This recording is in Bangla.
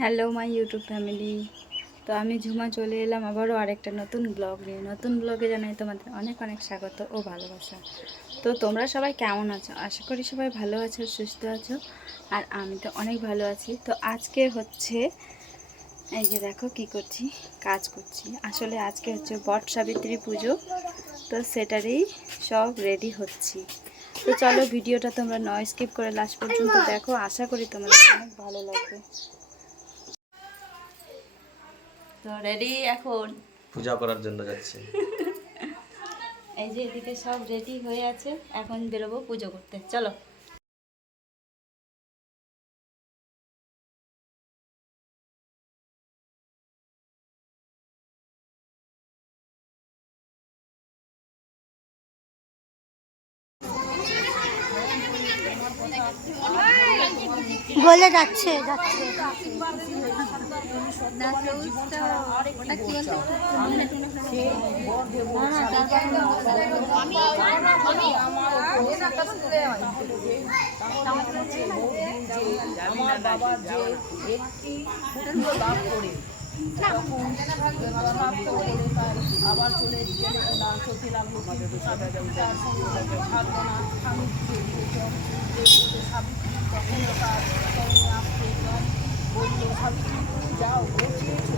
Hello my YouTube family. তো আমি ঝুমা চলে এলাম আবারও আরেকটা নতুন ব্লগ নিয়ে। নতুন ব্লগে জানাই তোমাদের অনেক অনেক স্বাগত ও ভালোবাসা। তো তোমরা সবাই কেমন আছো? আশা করি সবাই ভালো আছো, সুস্থ আছো, আর আমি তো অনেক ভালো আছি। তো আজকে হচ্ছে এই যে দেখো কি করছি, কাজ করছি। আসলে আজকে হচ্ছে বট সাবিত্রী পুজো, তো সেটারই সব রেডি হচ্ছি। তো চলো ভিডিওটা তোমরা নয় স্কিপ করে লাস্ট পর্যন্ত দেখো, আশা করি তোমাদের অনেক ভালো লাগবে। তো রেডি এখন পূজা করার জন্য যাচ্ছে। এই যে এদিকে সব রেডি হয়ে আছে, এখন বেরোবো পুজো করতে। চলো। বলে যাচ্ছে যাচ্ছে আমার বাবার যে একটি পুত্র লাভ করে আবার চলে গেলে চলতে লাগলো, তার সঙ্গে ছাড়বো না। স্বামী সাবিত্রী তখন তার সঙ্গে আসতে বললো, সাবিত্রী তুমি যাও, ও চেয়েছো